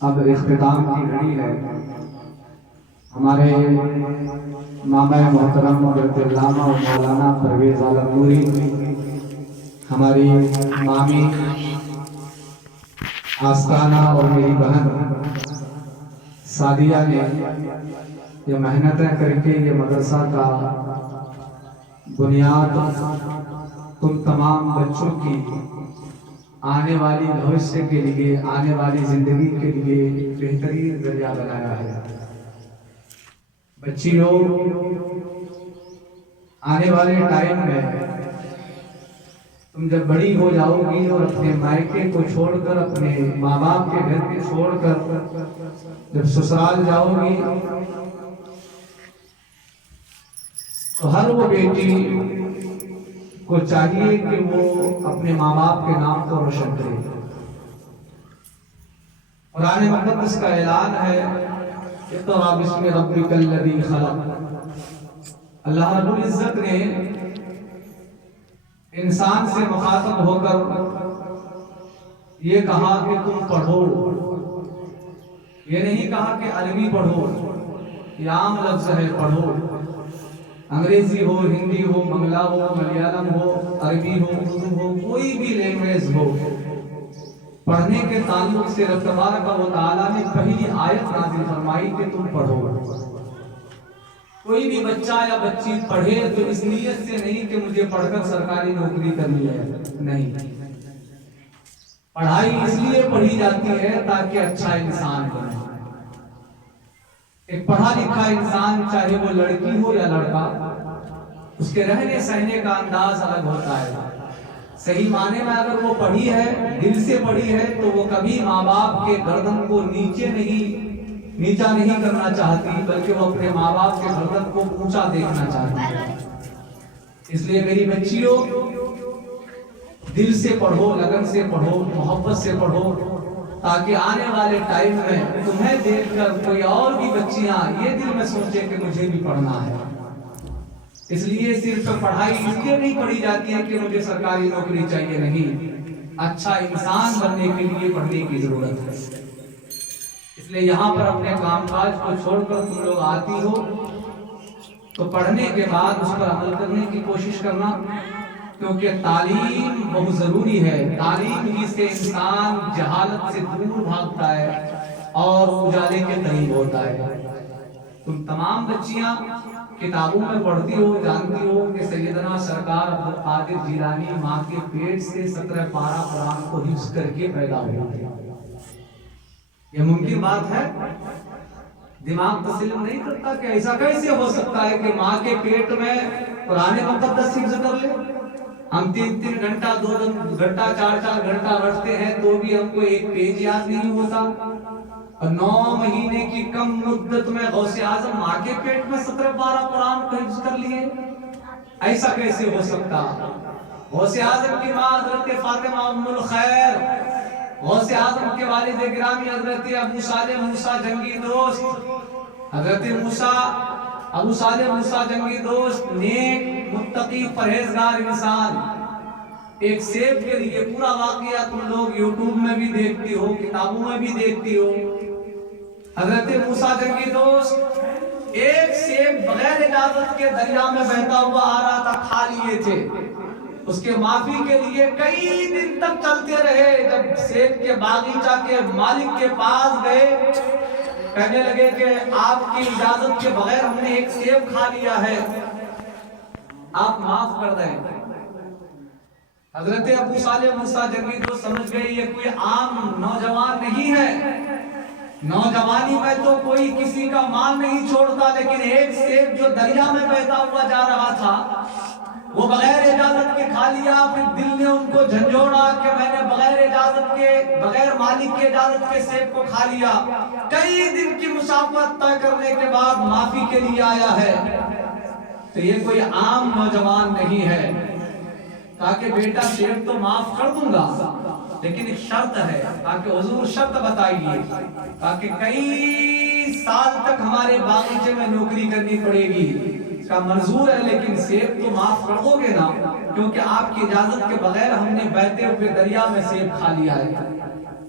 اب اختتام کی گھڑی ہے. ہمارے ماما محترم حضرت علامہ و مولانا پرویز عالم نوری، ہماری مامی آستانہ اور میری بہن سعدیہ نے یہ محنتیں کر کے یہ مدرسہ کا بنیاد تم تمام بچوں کی آنے والی بھوشیہ کے لیے، آنے والی زندگی کے لیے بہترین ذریعہ بنایا ہے. بچی لوگ آنے والے ٹائم میں تم جب بڑی ہو جاؤ گی اور اپنے مائکے کو چھوڑ کر، اپنے ماں باپ کے گھر کو چھوڑ کر جب سسرال جاؤ گی تو ہر وہ بیٹی کو چاہیے کہ وہ اپنے ماں باپ کے نام کو روشن کرے. قرآن مقدس کا اعلان ہے اقرأ باسم ربک الذی خلق. اللہ رب العزت نے انسان سے مخاطب ہو کر یہ کہا کہ تم پڑھو. یہ نہیں کہا کہ عربی پڑھو، یہ عام لفظ ہے پڑھو. انگریزی ہو، ہندی ہو، بنگلہ ہو، ملیالم ہو، عربی ہو، اردو ہو، کوئی بھی لینگویج ہو، پڑھنے کے تعلق سے رب تبارک و تعالیٰ نے پہلی آیت نازل فرمائی کہ تم پڑھو. کوئی بھی بچہ یا بچی پڑھے تو اس نیت سے نہیں کہ مجھے پڑھ کر سرکاری نوکری کرنی ہے، نہیں. پڑھائی اس لیے پڑھی جاتی ہے تاکہ اچھا انسان بنے. ایک پڑھا لکھا انسان چاہے وہ لڑکی ہو یا لڑکا، اس کے رہنے سہنے کا انداز الگ ہوتا ہے. صحیح معنی میں اگر وہ پڑھی ہے، دل سے پڑھی ہے، تو وہ کبھی ماں باپ کے گردن کو نیچا نہیں کرنا چاہتی، بلکہ وہ اپنے ماں باپ کے گردن کو اونچا دیکھنا چاہتی ہے. اس لیے میری بچیوں، دل سے پڑھو، لگن سے پڑھو، محبت سے پڑھو، تاکہ آنے والے ٹائم میں تمہیں دیکھ کر کوئی اور بھی بچیاں یہ دل میں سوچے کہ مجھے بھی پڑھنا ہے. اس لیے صرف پڑھائی اس لیے نہیں پڑھی جاتی ہے کہ مجھے سرکاری نوکری چاہیے، نہیں. اچھا انسان بننے کے لیے پڑھنے کی ضرورت ہے. اس لیے یہاں پر اپنے کام کاج کو چھوڑ کر تم لوگ آتی ہو تو پڑھنے کے بعد اس پر عمل کرنے کی کوشش کرنا، کیونکہ تعلیم بہت ضروری ہے. تعلیم ہی سے انسان جہالت سے دور بھاگتا ہے اور اجالے کے قریب ہوتا ہے. تم تمام بچیاں کتابوں میں پڑھتی ہو، جانتی ہو کہ سیدنا سرکار عبدالقادر جیلانی ماں کے پیٹ سے 17 پارہ قرآن کو حفظ کر کے پیدا ہوئے. یہ ممکن بات ہے؟ دماغ تسلیم نہیں کرتا کہ ایسا کیسے ہو سکتا ہے کہ ماں کے پیٹ میں قرآن مقدس حفظ کر لے. ہم 3 گھنٹہ 2 گھنٹہ 4 گھنٹہ پڑھتے ہیں تو بھی ہم کو ایک پیج یاد نہیں ہوتا، اور 9 مہینے کی کم مدت میں غوث اعظم ماں کے پیٹ میں 17 پارہ قرآن کو حفظ کر لیے. ایسا کیسے ہو سکتا؟ غوث اعظم کی ماں حضرت فاطمہ ام الخیر، غوث اعظم کے والد گرامی حضرت ابو صالح موسیٰ جنگی دوست، حضرت ابو صالح موسیٰ جنگی دوست، نیک متقی پرہیزگار انسان. ایک سیب کے لیے پورا واقعہ تم لوگ یوٹیوب میں بھی دیکھتی ہو، کتابوں میں بھی دیکھتی ہو. حضرت موسیٰ جنگی دوست ایک سیب بغیر اجازت کے دریا میں بہتا ہوا آ رہا تھا، کھا لیے تھے. اس کے معافی کے لیے کئی دن تک چلتے رہے. جب سیب کے باغیچہ کے مالک کے پاس گئے، کہنے لگے کہ آپ کی اجازت کے بغیر ہم نے ایک سیب کھا لیا ہے، آپ معاف کر دیں. حضرت ابو صالح موسیٰ جنگی دوست سمجھ گئے یہ کوئی عام نوجوان نہیں ہے. نوجوانی میں تو کوئی کسی کا مال نہیں چھوڑتا، لیکن ایک سیب جو دریا میں بہتا ہوا جا رہا تھا وہ بغیر اجازت کے کھا لیا. پھر دل نے ان کو جھنجھوڑا کہ میں نے بغیر اجازت کے، بغیر مالک کی اجازت کے سیب کو کھا لیا. کئی دن کی مسافت طے کرنے کے بعد معافی کے لیے آیا ہے. تو یہ کوئی عام نوجوان نہیں ہے. کہا کہ بیٹا سیب تو معاف کر دوں گا، لیکن ایک شرط ہے. تاکہ حضور شرط بتائیے. تاکہ کئی سال تک ہمارے باغیچے میں نوکری کرنی پڑے گی. اس کا منظور ہے، لیکن سیب تو معاف کر دو گے نا، کیونکہ آپ کی اجازت کے بغیر ہم نے بہتے ہوئے دریا میں سیب کھا لیا ہے.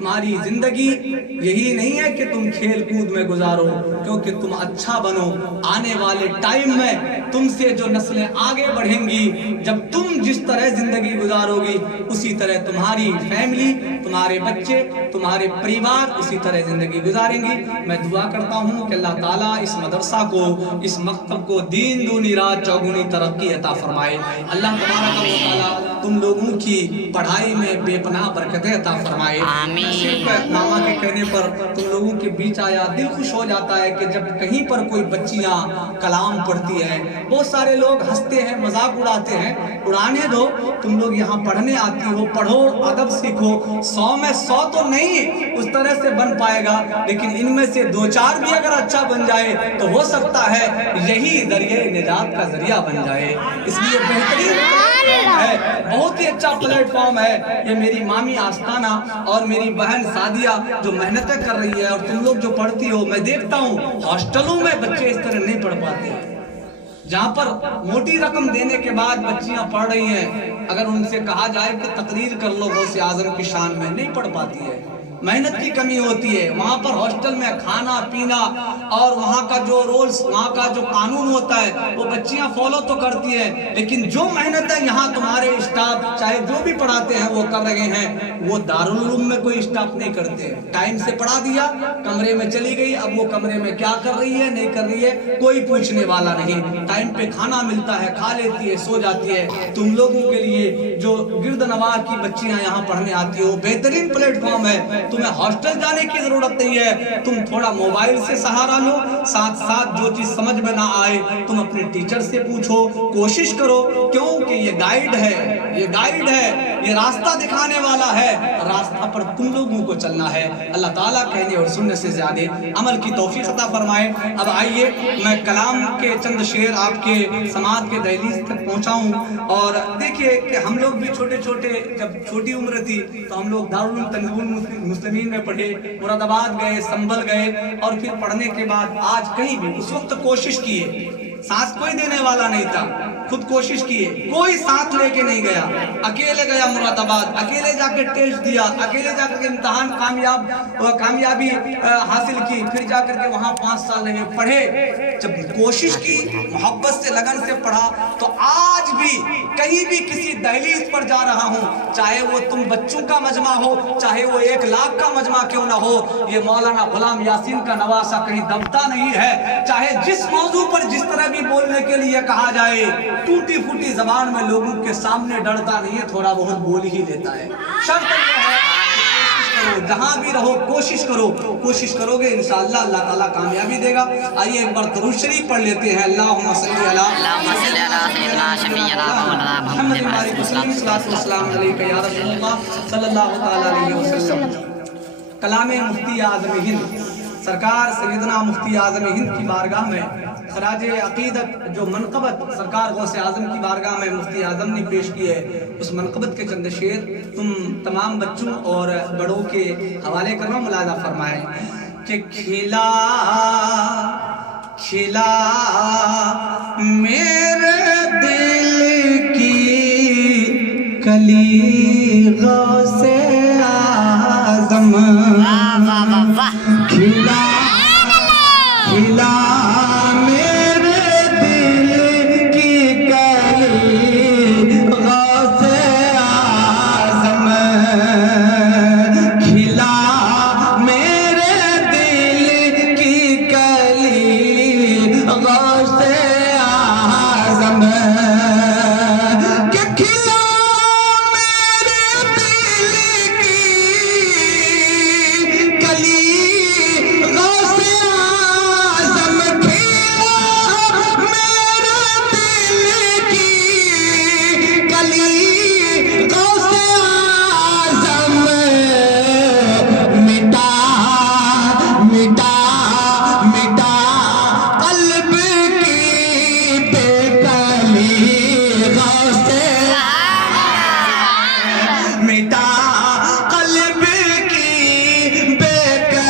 تمہاری زندگی یہی نہیں ہے کہ تم کھیل کود میں گزارو، کیونکہ تم اچھا بنو، آنے والے ٹائم میں تم سے جو نسلیں آگے بڑھیں گی، جب تم جس طرح زندگی گزارو گی اسی طرح تمہاری فیملی، تمہارے بچے، تمہارے پریوار اسی طرح زندگی گزاریں گی۔ میں دعا کرتا ہوں کہ اللہ تعالیٰ اس مدرسہ کو، اس مکتب کو دین دونی رات چوگنی ترقی عطا فرمائے۔ اللہ تبارک و تعالیٰ تم لوگوں کی پڑھائی میں بے پناہ برکتیں عطا فرمائے۔ صرف ماما کے کہنے پر تم لوگوں کے بیچ آیا، دل خوش ہو جاتا ہے کہ جب کہیں پر کوئی بچیاں کلام پڑھتی ہیں، بہت سارے لوگ ہنستے ہیں، مذاق اڑاتے ہیں، اڑانے دو، تم لوگ یہاں پڑھنے آتی ہو، پڑھو، ادب سیکھو۔ 100 میں 100 تو نہیں اس طرح سے بن پائے گا، لیکن ان میں سے 2-4 بھی اگر اچھا بن جائے تو ہو سکتا ہے یہی ذریعہ نجات کا ذریعہ بن جائے۔ اس لیے بہترین ہے، بہت ہی اچھا پلیٹ فارم ہے یہ میری مامی آستانہ اور میری بہن سعدیہ جو محنتیں کر رہی ہے، اور تم لوگ جو پڑھتی ہو۔ میں دیکھتا ہوں ہاسٹلوں میں بچے اس طرح نہیں پڑھ پاتے ہیں، جہاں پر موٹی رقم دینے کے بعد بچیاں پڑھ رہی ہیں، اگر ان سے کہا جائے کہ تقریر کر لو غوث اعظم کی شان میں، نہیں پڑھ پاتی ہے، محنت کی کمی ہوتی ہے۔ وہاں پر ہاسٹل میں کھانا پینا اور وہاں کا جو رولز، وہاں کا جو قانون ہوتا ہے وہ بچیاں فالو تو کرتی ہیں، لیکن جو محنت ہے یہاں تمہارے اسٹاف چاہے جو بھی پڑھاتے ہیں وہ کر رہے ہیں، وہ دارالعلوم میں کوئی اسٹاف نہیں کرتے۔ ٹائم سے پڑھا دیا، کمرے میں چلی گئی، اب وہ کمرے میں کیا کر رہی ہے نہیں کر رہی ہے کوئی پوچھنے والا نہیں۔ ٹائم پہ کھانا ملتا ہے، کھا لیتی ہے، سو جاتی ہے۔ تم لوگوں کے لیے جو گرد نواح کی بچیاں یہاں پڑھنے آتی ہو، بہترین پلیٹ فارم ہے، تمہیں ہاسٹل جانے کی ضرورت نہیں ہے، تم تھوڑا موبائل سے سہارا لو، ساتھ ساتھ جو چیز سمجھ میں نہ آئے تم اپنے ٹیچر سے پوچھو، کوشش کرو، کیونکہ یہ گائیڈ ہے، یہ گائیڈ ہے، یہ راستہ دکھانے والا ہے، راستہ پر تم لوگوں کو چلنا ہے۔ اللہ تعالیٰ کہنے اور سننے سے زیادہ عمل کی توفیق عطا فرمائے۔ اب آئیے میں کلام کے چند شعر آپ کے سماعت کے دہلیز تک پہنچاؤں۔ اور دیکھیے کہ ہم لوگ بھی چھوٹے چھوٹے، جب چھوٹی عمر تھی تو ہم لوگ دارالعلوم تنظیم المسلمین میں پڑھے، مراد آباد گئے، سنبھل گئے، اور پھر پڑھنے کے بعد آج کہیں بھی اس وقت کوشش کیے، ساتھ کوئی دینے والا نہیں تھا، خود کوشش کیے، کوئی ساتھ لے کے نہیں گیا، اکیلے گیا مراد آباد، اکیلے جا کے ٹیسٹ دیا، اکیلے جا کر کے امتحان کامیابی حاصل کی، پھر جا کر کے وہاں 5 سال رہے، پڑھے۔ جب کوشش کی، محبت سے، لگن سے پڑھا، تو آج بھی کہیں بھی کسی دہلیز پر جا رہا ہوں، چاہے وہ تم بچوں کا مجمع ہو، چاہے وہ 1 لاکھ کا مجمع کیوں نہ ہو، یہ مولانا غلام یاسین کا نواسہ کہیں دبتا نہیں ہے۔ چاہے جس موضوع پر جس طرح بھی بولنے کے لیے کہا جائے، ٹوٹی پھوٹی زبان میں لوگوں کے سامنے ڈرتا نہیں ہے، تھوڑا بہت بول ہی لیتا ہے۔ شرط یہ ہے جہاں بھی رہو کوشش کرو، کوشش کرو گے انشاءاللہ اللہ تعالیٰ کامیابی دے گا۔ آئیے ایک بار درود شریف پڑھ لیتے ہیں۔ اللہم صلی علی محمد وعلیہ وسلم، صلاۃ والسلام علیکہ یا رسول اللہ صلی اللہ تعالیٰ علیہ وسلم۔ کلام مفتی اعظم ہند سرکار سیدنا مفتی اعظم ہند کی بارگاہ میں خراج عقیدت جو منقبت سرکار غوث اعظم کی بارگاہ میں مفتی اعظم نے پیش کی ہے، اس منقبت کے چند شعر تم تمام بچوں اور بڑوں کے حوالے کرنا ملاحظہ فرمائیں کہ کھلا کھلا میرے دل کی کلی غوث اعظم، کھلا کھلا میرے دل کی کلی غوث اعظم، کھلا میرے دل کی کلی غوث اعظم، کہ کھلا میرے دل کی کلی غوث اعظم، کھلا میرے دل کی کلی غوث اعظم، مٹا مٹا مٹا قلب کی بے کلی غوث اعظم، مٹا قلب کی بے کلی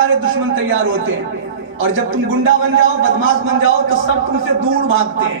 سارے دشمن تیار ہوتے ہیں، اور جب تم گنڈا بن جاؤ، بدماش بن جاؤ تو سب تم سے دور بھاگتے ہیں۔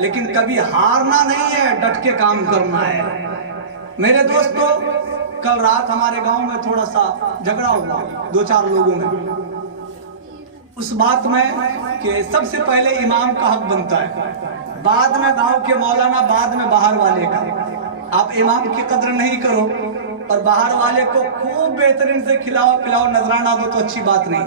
لیکن کبھی ہارنا نہیں ہے، ڈٹ کے کام کرنا ہے۔ میرے دوستو، کل رات ہمارے گاؤں میں تھوڑا سا جھگڑا ہوا 2-4 لوگوں میں، اس بات میں کہ سب سے پہلے امام کا حق بنتا ہے، بعد میں گاؤں کے مولانا، بعد میں باہر والے کا۔ آپ امام کی قدر نہیں کرو اور باہر والے کو خوب بہترین سے کھلاؤ پلاؤ، نذرانہ دو تو اچھی بات نہیں۔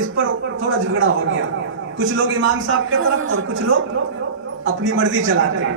اس پر تھوڑا جھگڑا ہو گیا، کچھ لوگ امام صاحب کے طرف اور کچھ لوگ اپنی مرضی چلاتے ہیں۔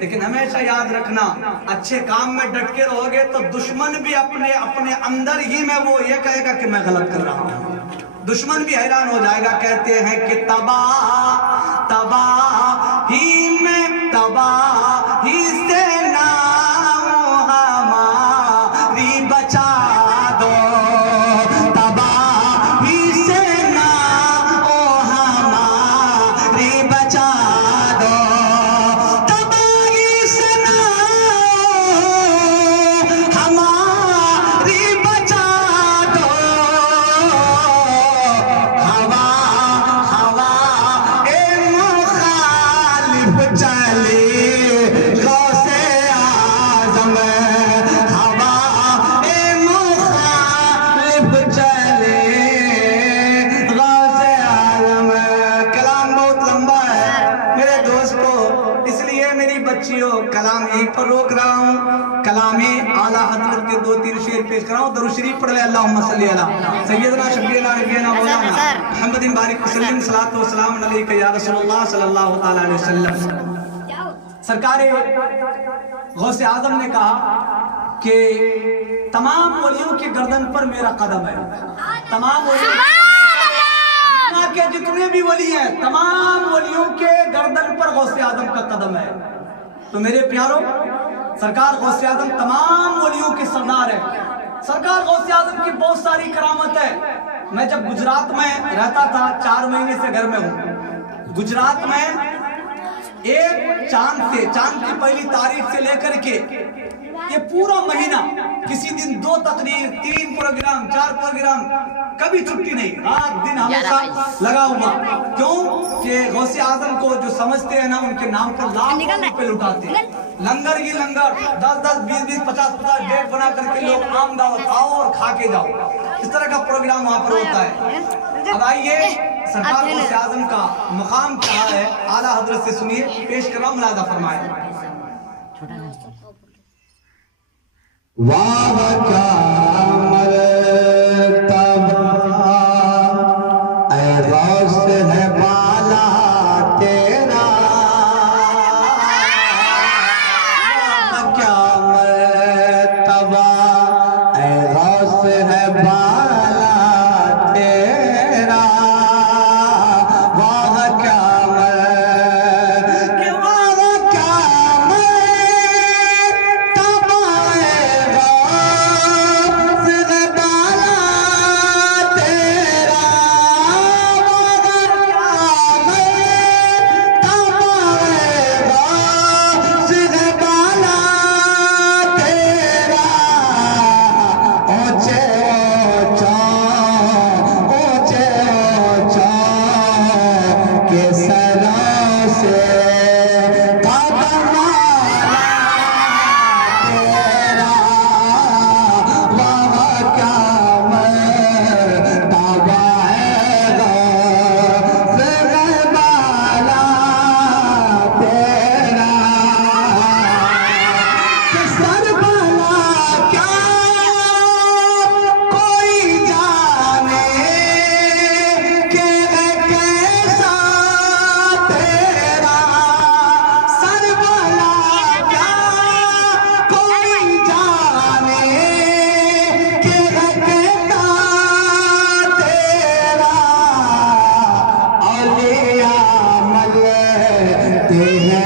لیکن ہمیشہ یاد رکھنا، اچھے کام میں ڈٹ کے رہو گے تو دشمن بھی اپنے اندر ہی میں وہ یہ کہے گا کہ میں غلط کر رہا ہوں۔ دشمن بھی حیران ہو جائے گا، کہتے ہیں کہ تباہی میں تباہی سے نام ہماری بچا دو، تباہی سے نام ہماری بچا دو، تباہی سے نام ہماری بچا دو، ہوا اے مخالف چلے غوث اعظم، ہوا اے مخالف چلے غوث اعظم۔ کلام بہت لمبا ہے میرے دوستو، اس لیے میری بچیوں کلام یہیں پر روک رہا ہوں۔ کلام اعلیٰ حضرت کے 2-3 شعر پیش کر رہا ہوں، درود شریف پڑھ لے، اللہم صلی علی سیدنا شفیعنا نبینا مولانا محمد بارک وسلم، صلاۃ و سلام علیک یا رسول اللہ صلی اللہ تعالی علیہ وسلم۔ سرکار غوث اعظم نے کہا کہ تمام ولیوں کی گردن پر میرا قدم ہے، تمام ولیوں کے جتنے بھی ولی ہیں، تمام ولیوں کے گردن پر غوث اعظم کا قدم ہے۔ تو میرے پیاروں، سرکار غوث اعظم تمام ولیوں کے سردار ہے۔ سرکار غوث اعظم کی بہت ساری کرامت ہے۔ میں جب گجرات میں رہتا تھا، 4 مہینے سے گھر میں ہوں، گجرات میں ایک چاند کی پہلی تاریخ سے لے کر کے یہ پورا مہینہ کسی دن 2 تقریر، 3 پروگرام، 4 پروگرام، کبھی چھٹی نہیں، رات دن ہمیشہ لگا ہوا۔ کیوں کہ غوث اعظم کو جو سمجھتے ہیں نا، ان کے نام پر لاکھوں روپے لٹاتے ہیں۔ لنگر ہی لنگر، 10-10، 20-20، 50-50 ڈیٹ بنا کر کے لوگ عام دعوت آؤ اور کھا کے جاؤ، اس طرح کا پروگرام وہاں پر ہوتا ہے۔ اب آئیے سرکار غوث اعظم کا مقام کیا ہے، اعلیٰ حضرت سے سنیے، پیش کر رہا ہوں، ملاحظہ فرمائیں۔ واہ کیا مرتبہ اے غوث ہے بالا تیرا، واہ کیا مرتبہ اے غوث ہے بالا تیرا، واہ کیا ہیں